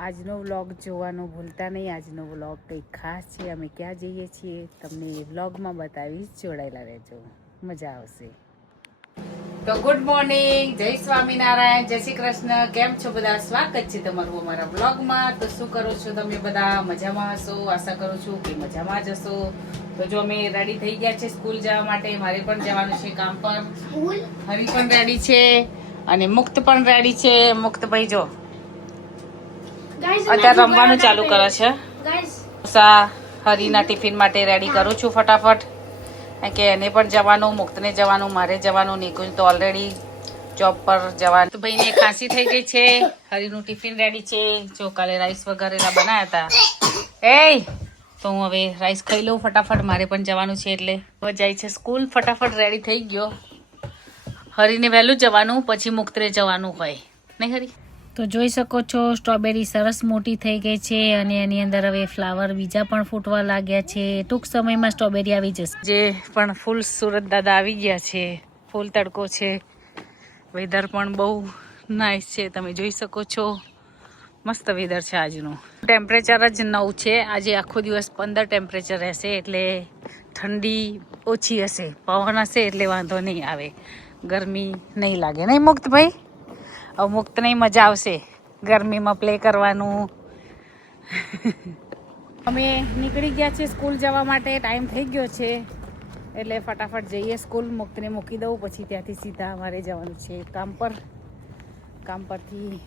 આજનો વ્લોગ જોવાનું ભૂલતા નહીં. આજનો વ્લોગ કંઈક ખાસ છે. અમે ક્યાં જઈએ છીએ તમને એ વ્લોગમાં બતાવીશ. જોડાયેલા રહેજો, મજા આવશે. તો ગુડ મોર્નિંગ, જય સ્વામિનારાયણ, જય શ્રી કૃષ્ણ. કેમ છો બધા? સ્વાગત છે તમારું અમારા વ્લોગમાં. તો શું કરો છો તમે બધા? મજામાં હશો, આશા કરું છું કે મજામાં જ હશો. તો જો અમે રેડી થઈ ગયા છે સ્કૂલ જવા માટે. મારે પણ જવાનું છે કામ પર. હરી પણ રેડી છે અને મુક્ત પણ રેડી છે. મુક્તભાઈ જો અત્યારે રમવાનું ચાલુ કરે છે. હરીના ટિફિન માટે રેડી કરું છું ફટાફટ, કે એને પણ જવાનું, મુક્તને જવાનું, મારે જવાનું. નિકુંજ તો ઓલરેડી જોબ પર જવાનું. તો ભાઈને ખાંસી થઈ ગઈ છે. હરીનું ટિફિન રેડી છે. જો કાલે રાઈસ વગેરેલા બનાવ્યા હતા. તો હું હવે રાઈસ ખાઈ લઉં ફટાફટ, મારે પણ જવાનું છે એટલે. હવે જાય છે સ્કૂલ. ફટાફટ રેડી થઈ ગયો. હરીને વહેલું જવાનું, પછી મુક્તરે જવાનું હોય નહીં હરી? તો જોઈ શકો છો સ્ટ્રોબેરી સરસ મોટી થઈ ગઈ છે અને એની અંદર હવે ફ્લાવર બીજા પણ ફૂટવા લાગ્યા છે. ટૂંક સમયમાં સ્ટ્રોબેરી આવી જશે. જે પણ ફૂલ સુરત દાદા આવી ગયા છે. ફૂલ તડકો છે, વેધર પણ બહુ નાઇસ છે. તમે જોઈ શકો છો, મસ્ત વેધર છે આજનું. ટેમ્પરેચર જ 9 છે આજે. આખો દિવસ 15 ટેમ્પરેચર રહેશે એટલે ઠંડી ઓછી હશે. પવન હશે એટલે વાંધો નહીં આવે, ગરમી નહીં લાગે નહીં મુક્તભાઈ? હવે મુક્ત નહીં, મજા આવશે ગરમીમાં પ્લે કરવાનું. અમે નીકળી ગયા છે સ્કૂલ જવા માટે. ટાઈમ થઈ ગયો છે એટલે ફટાફટ જઈએ સ્કૂલ. મુક્તને મૂકી દઉં, પછી ત્યાંથી સીધા અમારે જવાનું છે કામ પર. કામ પરથી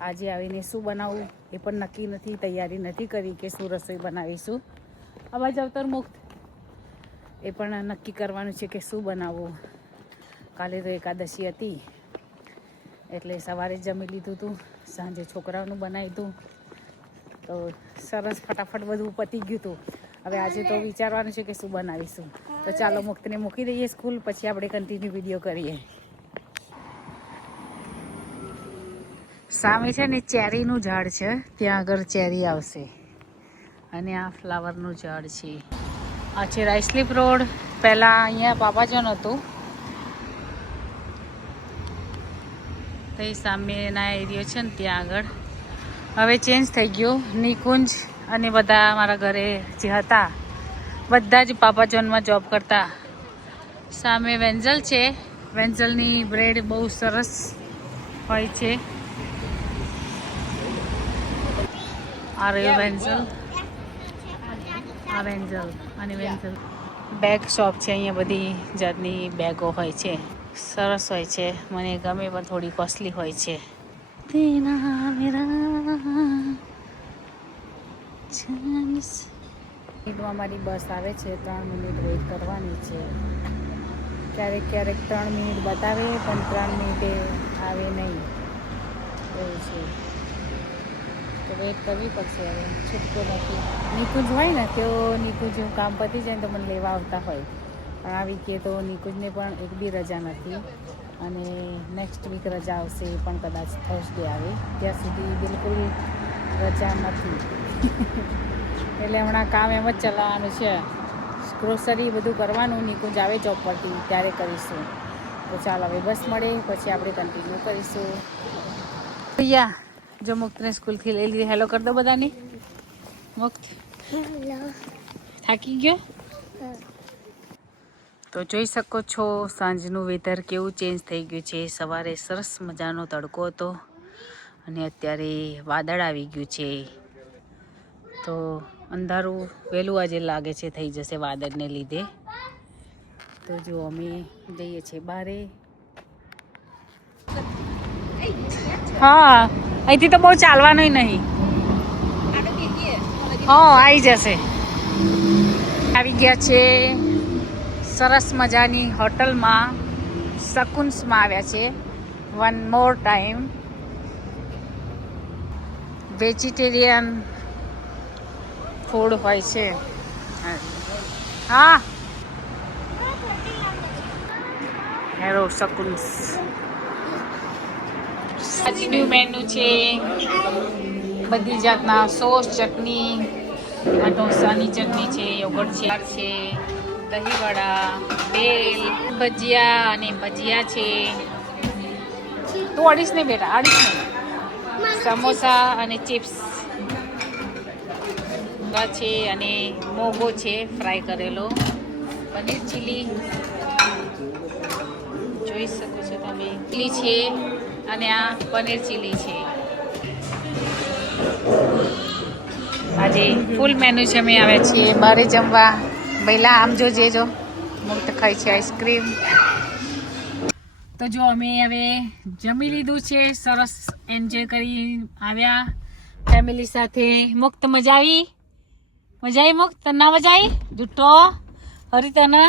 આજે આવીને શું બનાવવું એ પણ નક્કી નથી. તૈયારી નથી કરી કે શું રસોઈ બનાવીશું. અવાજ આવતર મુક્ત એ પણ નક્કી કરવાનું છે કે શું બનાવવું. કાલે તો એકાદશી હતી એટલે સવારે જમી લીધું હતું, સાંજે છોકરાઓનું બનાવ્યું હતું. તો સરસ ફટાફટ બધું પતી ગયું હતું. હવે આજે તો વિચારવાનું છે કે શું બનાવીશું. તો ચાલો મુક્તને મૂકી દઈએ સ્કૂલ, પછી આપણે કન્ટિન્યુ વિડીયો કરીએ. સામે છે ને ચેરીનું ઝાડ છે, ત્યાં આગળ ચેરી આવશે. અને આ ફ્લાવરનું ઝાડ છે. આ છે રાઈસલીપ રોડ. પહેલાં અહીંયા પાપાજોન હતું. તો એ સામેના એરિયો છે ને ત્યાં આગળ હવે ચેન્જ થઈ ગયો. નિકુંજ અને બધા મારા ઘરે જે હતા બધા જ પાપાજોનમાં જોબ કરતા. સામે વેન્ઝલ છે. વેન્ઝલની બ્રેડ બહુ સરસ હોય છે. આ રહ્યો વેન્ઝલ, આ વેન્ઝલ અને વેન્ઝલ બેગ શોપ છે. અહીંયા બધી જાતની બેગો હોય છે, સરસ હોય છે. મને ગમે પણ થોડી કોસ્ટલી હોય છે. અમારી બસ આવે છે. 3 મિનિટ વેઇટ કરવાની છે. ક્યારેક ક્યારેક 3 મિનિટ બતાવે પણ 3 મિનિટે આવે નહીં, એવું છે. તો વેઇટ કરવી પડશે. હવે છૂટકો નથી. નિકુંજ હોય ને તો નિકુંજ કામ પતી જાય ને તો મને લેવા આવતા હોય, પણ આવી ગયે તો નિકુંજને પણ એક બી રજા નથી. અને નેક્સ્ટ વીક રજા આવશે, એ પણ કદાચ થર્સડે આવે. ત્યાં સુધી બિલકુલ રજા નથી. એટલે હમણાં કામ એમ જ ચલાવવાનું છે. ગ્રોસરી બધું કરવાનું. નિકુંજ આવે જોબ પરથી ત્યારે કરીશું. તો ચાલો હવે બસ મળે, પછી આપણે કન્ટિન્યુ કરીશું. ભૈયા જો મુક્તને સ્કૂલથી લઈ લીધી. હેલો કરી દો બધાની. મુક્ત થાકી ગયો? તો જોઈ શકો છો સાંજનું વેધર કેવું ચેન્જ થઈ ગયું છે. સવારે સરસ મજાનો તડકો હતો અને અત્યારે વાદળ આવી ગયું છે. તો અંધારું વહેલું આજે લાગે છે થઈ જશે વાદળને લીધે. તો જો અમે જઈએ છીએ બારે. હા, અહીંથી તો બહુ ચાલવાનું નહીં. હા, આવી જશે. આવી ગયા છે સરસ મજાની હોટલમાં, શકુન્સમાં આવ્યા છે. One more time. Vegetarian food હોય છે. હા, હેરો શકુન્સ. આજનું મેનુ છે બધી જાતના સોસ, ચટણી, ઢોસાની ચટણી છે, યોગર્ટ છે, દહીંવડા, બેલ, ભજીયા અને ભજીયા છે. તું અડીશ નહીં બેટા, અડીશ નહીં. સમોસા અને ચિપ્સ છે અને મોગો છે ફ્રાય કરેલો, પનીર ચીલી જોઈ શકો છો તમે, ચીલી છે અને આ પનીર ચીલી છે. આજે ફૂલ મેનુ છે. અમે આવ્યા છીએ બહાર જમવા. પહેલાં આમ જો મુક્ત ખાય છે આઈસ્ક્રીમ. તો જો અમે હવે જમી લીધું છે, સરસ એન્જોય કરી આવ્યા ફેમિલી સાથે. મુક્ત મજા આવી? મજા આવી મુક્ત? તને ના મજા આવી? જુઠ્ઠો હરી તને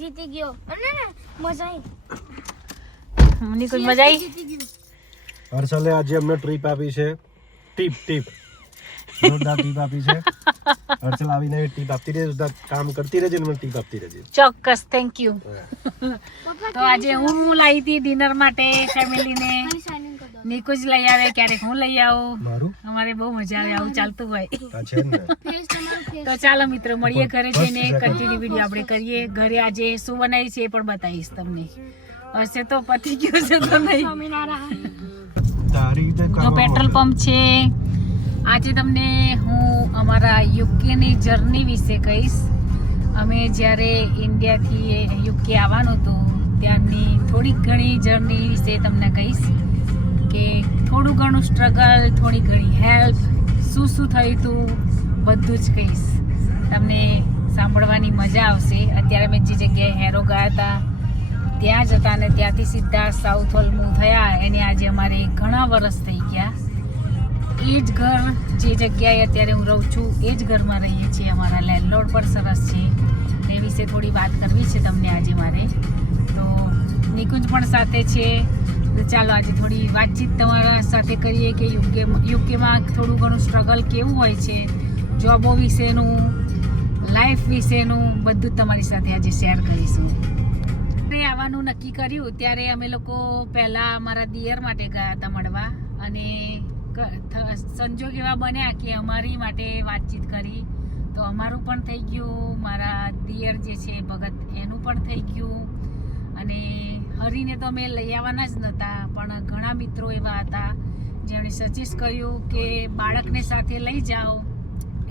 જીતી ગયો અને મજા આવી. મને કોઈ મજા આવી? હર્ષલે આજે અમને ટ્રીપ આપી છે. ટીપ જોરદાર ટીપ આપી છે. હર્ષલ આવીને ટીપ આપતી રહે, કામ કરતી રહેજે, મને ટીપ આપતી રહેજે. ચોક્કસ, થેન્ક યુ. તો આજે હું લાવી હતી ડિનર માટે ફેમિલીને. નિકુંજ લઈ આવે, ક્યારેક હું લઈ આવું. મારું અમારે બહુ મજા આવે આવું ચાલતું હોય. આ છે ને. તો ચાલો મિત્રો મળીએ ઘરે જઈને, કન્ટિન્યુ વિડીયો આપણે કરીએ. ઘરે આજે શું બનાવી છે એ પણ બતાવીશ તમને. હશે તો પતી ગયું છે તો નહીં. તારી રીતે તો પેટ્રોલ પંપ છે. આજે તમને હું અમારા યુકેની જર્ની વિશે કહીશ. અમે જ્યારે ઇન્ડિયાથી યુકે આવવાનું હતું ત્યાંની થોડીક ઘણી જર્ની વિશે તમને કહીશ, કે થોડું ઘણું સ્ટ્રગલ, થોડી ઘણી હેલ્પ, શું થયું હતું બધું જ કહીશ. તમને સાંભળવાની મજા આવશે. અત્યારે અમે જે જગ્યાએ હેરો ગયા હતા ત્યાં જ હતા અને ત્યાંથી સીધા સાઉથ હોલ મૂવ થયા. એને આજે અમારે ઘણા વર્ષ થઈ ગયા. એ જ ઘર, જે જગ્યાએ અત્યારે હું રહું છું એ જ ઘરમાં રહીએ છીએ. અમારા લેન્ડલોર્ડ પણ સરસ છે. એ વિશે થોડી વાત કરવી છે તમને આજે મારે. તો નિકુંજ પણ સાથે છે. તો ચાલો આજે થોડી વાતચીત તમારા સાથે કરીએ કે યુકેમાં થોડું ઘણું સ્ટ્રગલ કેવું હોય છે, જોબો વિશેનું, લાઈફ વિશેનું બધું જ તમારી સાથે આજે શેર કરીશું. આવવાનું નક્કી કર્યું ત્યારે અમે લોકો પહેલાં અમારા દિયર માટે ગયા હતા મળવા, અને સંજોગ એવા બન્યા કે અમારી માટે વાતચીત કરી. તો અમારું પણ થઈ ગયું, મારા દિયર જે છે ભગત એનું પણ થઈ ગયું. અને હરીને તો અમે લઈ આવવાના જ નહોતા, પણ ઘણા મિત્રો એવા હતા જેમણે સજેસ્ટ કર્યું કે બાળકને સાથે લઈ જાઓ.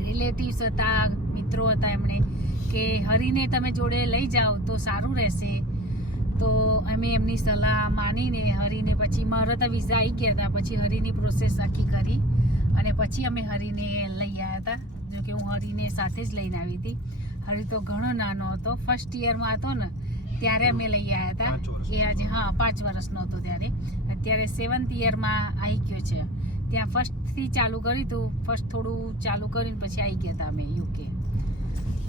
રિલેટિવ્સ હતા, મિત્રો હતા, એમણે કે હરીને તમે જોડે લઈ જાઓ તો સારું રહેશે. તો અમે એમની સલાહ માનીને હરીને, પછી મારા તો વિઝા આવી ગયા હતા, પછી હરીની પ્રોસેસ આખી કરી અને પછી અમે હરીને લઈ આવ્યા હતા. જો કે હું હરીને સાથે જ લઈને આવી હતી. હરી તો ઘણો નાનો હતો, ફર્સ્ટ યરમાં હતો ને ત્યારે અમે લઈ આવ્યા હતા. એ આજે 5 વર્ષનો હતો ત્યારે. અત્યારે 7th યરમાં આવી ગયો છે. ત્યાં ફર્સ્ટથી ચાલુ કર્યું હતું, ફર્સ્ટ થોડું ચાલુ કરીને પછી આવી ગયા હતા અમે યુકે.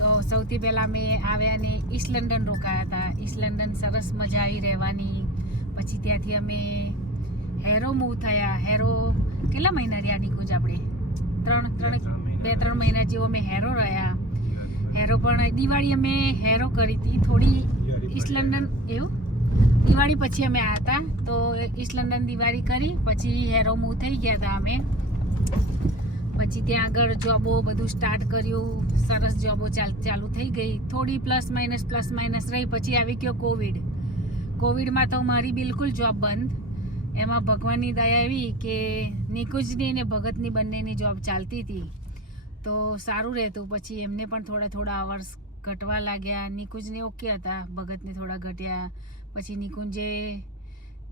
તો સૌથી પહેલાં અમે આવ્યા ને ઈસ્ટ લંડન રોકાયા હતા. ઈસ્ટ લંડન સરસ મજા આવી રહેવાની. પછી ત્યાંથી અમે હેરો મૂવ થયા. હેરો કેટલા મહિના રહ્યા નિકુંજ? આપણે 2-3 મહિના જેવો અમે હેરો રહ્યા. હેરો પણ દિવાળી અમે હેરો કરી હતી થોડી. ઈસ્ટ લંડન એવું દિવાળી પછી અમે આવ્યા હતા. તો ઈસ્ટ લંડન દિવાળી કરી પછી હેરો મૂવ થઈ ગયા હતા અમે. પછી ત્યાં આગળ જોબો બધું સ્ટાર્ટ કર્યું. સરસ જોબો ચાલુ થઈ ગઈ. થોડી પ્લસ માઇનસ રહી. પછી આવી ગયો કોવિડમાં તો મારી બિલકુલ જોબ બંધ. એમાં ભગવાનની દયા એવી કે નિકુંજની ને ભગતની બંનેની જોબ ચાલતી હતી તો સારું રહેતું. પછી એમને પણ થોડા અવર્સ ઘટવા લાગ્યા. નિકુંજને ઓકે હતા, ભગતને થોડા ઘટ્યા. પછી નિકુંજે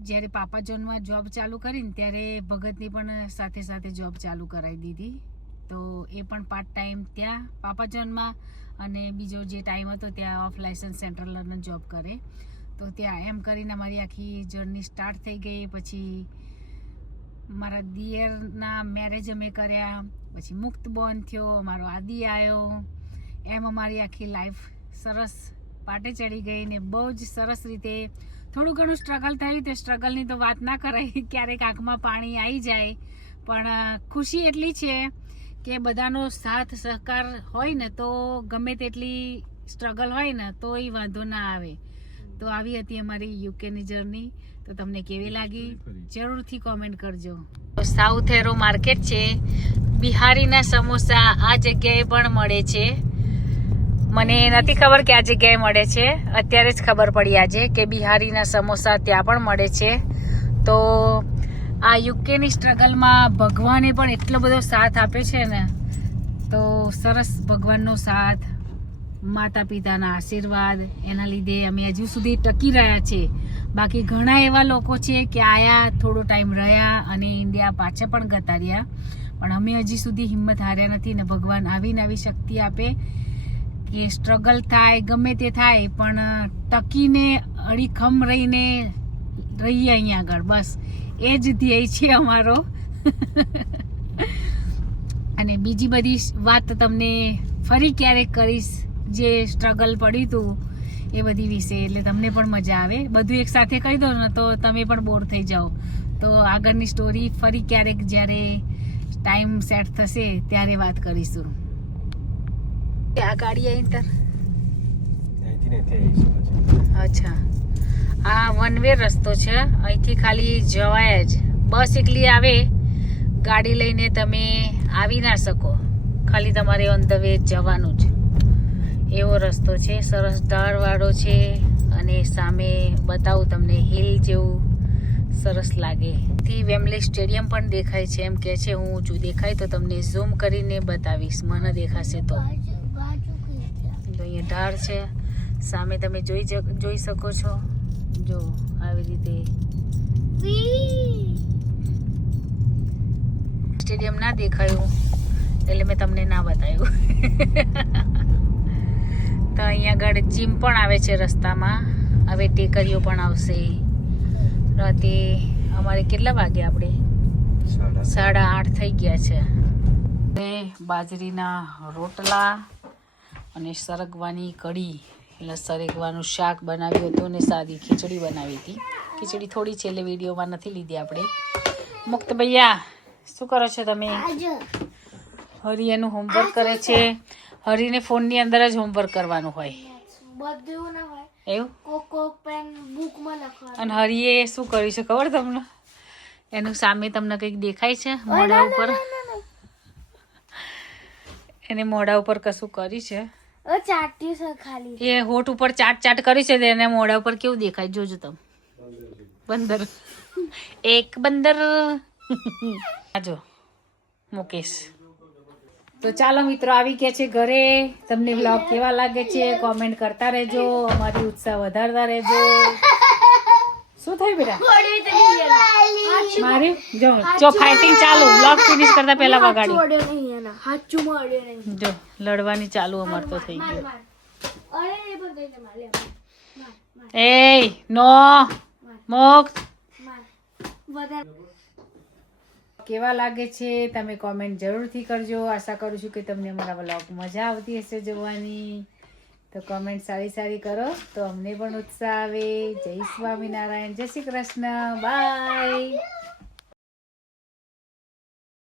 જ્યારે પાપા જોનમાં જોબ ચાલુ કરીને ત્યારે ભગતની પણ સાથે જોબ ચાલુ કરાવી દીધી. તો એ પણ પાર્ટ ટાઈમ ત્યાં પાપા જોનમાં, અને બીજો જે ટાઈમ હતો ત્યાં of licence central learner job કરે. તો ત્યાં એમ કરીને અમારી આખી જર્ની સ્ટાર્ટ થઈ ગઈ. પછી મારા દિયરના મેરેજ અમે કર્યા. પછી મુક્ત બોર્ન થયો, અમારો આદિ આવ્યો. એમ અમારી આખી લાઈફ સરસ પાટે ચડી ગઈ ને બહુ જ સરસ રીતે. થોડું ઘણું સ્ટ્રગલ થયું. તે સ્ટ્રગલની તો વાત ના કરાય, ક્યારેક આંખમાં પાણી આવી જાય. પણ ખુશી એટલી છે કે બધાનો સાથ સહકાર હોય ને તો ગમે તેટલી સ્ટ્રગલ હોય ને તો એ વાંધો ના આવે. તો આવી હતી અમારી યુકેની જર્ની. તો તમને કેવી લાગી જરૂરથી કોમેન્ટ કરજો. સાઉથ હેરો માર્કેટ છે. બિહારીના સમોસા આ જગ્યાએ પણ મળે છે. મને નથી ખબર કે આ જગ્યાએ મળે છે, અત્યારે જ ખબર પડી આજે કે બિહારીના સમોસા ત્યાં પણ મળે છે. તો આ યુકેની સ્ટ્રગલમાં ભગવાને પણ એટલો બધો સાથ આપ્યો છે ને, તો સરસ ભગવાનનો સાથ, માતા પિતાના આશીર્વાદ, એના લીધે અમે હજુ સુધી ટકી રહ્યા છે. બાકી ઘણા એવા લોકો છે કે આયા, થોડો ટાઈમ રહ્યા અને ઇન્ડિયા પાછા પણ ગતા રહ્યા, પણ અમે હજી સુધી હિંમત હાર્યા નથી. ને ભગવાન આવીને આવી શક્તિ આપે કે સ્ટ્રગલ થાય, ગમે તે થાય, પણ ટકીને અડીખમ રહીને રહીએ અહીંયા આગળ. બસ એ જ ધ્યેય છે અમારો. અને બીજી બધી વાત તમને ફરી ક્યારેક કરીશ, જે સ્ટ્રગલ પડ્યું હતું એ બધી વિશે, એટલે તમને પણ મજા આવે. બધું એક સાથે કહી દો ને તો તમે પણ બોર થઈ જાઓ. તો આગળની સ્ટોરી ફરી ક્યારેક જ્યારે ટાઈમ સેટ થશે ત્યારે વાત કરીશું. આ ગાડી અચ્છા, આ વન વે રસ્તો છે, અહીંથી ખાલી જવાય જ. બસ એકલી આવે, ગાડી લઈને તમે આવી ના શકો, ખાલી તમારે ઓન ધ વે જવાનું જ. એવો રસ્તો છે, સરસ ઢાળવાળો છે, અને સામે બતાવું તમને હિલ જેવું સરસ લાગે. થી વેમ્બલી સ્ટેડિયમ પણ દેખાય છે, એમ કે છે. હું જો દેખાય તો તમને ઝૂમ કરીને બતાવીશ, મને દેખાશે તો. અહીંયા ઢાળ છે, સામે તમે જોઈ શકો છો. જો આવી રીતે સ્ટેડિયમ ના દેખાયું એટલે મેં તમને ના બતાવ્યું. તો અહીંયા આગળ જીમ પણ આવે છે રસ્તામાં. હવે ટેકરીઓ પણ આવશે. રાતે અમારે કેટલા વાગે? આપણે 8:30 થઈ ગયા છે. બાજરીના રોટલા અને સરગવાની કઢી, એટલે સરગવાનું શાક બનાવ્યું હતું અને સાદી ખીચડી બનાવી હતી. ખીચડી થોડી છે એટલે વિડીયોમાં નથી લીધી આપણે. મુક્ત ભૈયા શું કરો છો તમે? હરી એનું હોમવર્ક કરે છે. હરીને ફોનની અંદર જ હોમવર્ક કરવાનું હોય. એવું? અને હરીએ શું કર્યું છે ખબર તમને? એનું સામે તમને કંઈક દેખાય છે મોઢા ઉપર? એને મોઢા ઉપર કશું કર્યું છે. એ હોઠ ઉપર ચાટ કરી છે, એને મોઢા ઉપર કેવું દેખાય જોજો તમે. બંદર, એક બંદર. આજો મુકેશ. તો ચાલો મિત્રો, આવી ગયા છે ઘરે. તમને વ્લોગ કેવા લાગે છે કોમેન્ટ કરતા રહેજો, અમારી ઉત્સાહ વધારતા રહેજો. શું થયું બેટા? મારી જો ફાઇટિંગ ચાલુ. વ્લોગ ફિનિશ કરતા પહેલા વગાડી. જો લડવાની ચાલુ અમાર તો થઈ ગયું. એ નો મોક. કેવા લાગે છે તમે કોમેન્ટ જરૂરથી કરજો. આશા કરું છું કે તમને અમારા વ્લોગ મજા આવતી હશે જોવાની. તો કોમેન્ટ સારી કરો તો અમને પણ ઉત્સાહ આવે. જય સ્વામિનારાયણ, જય શ્રી કૃષ્ણ, બાય.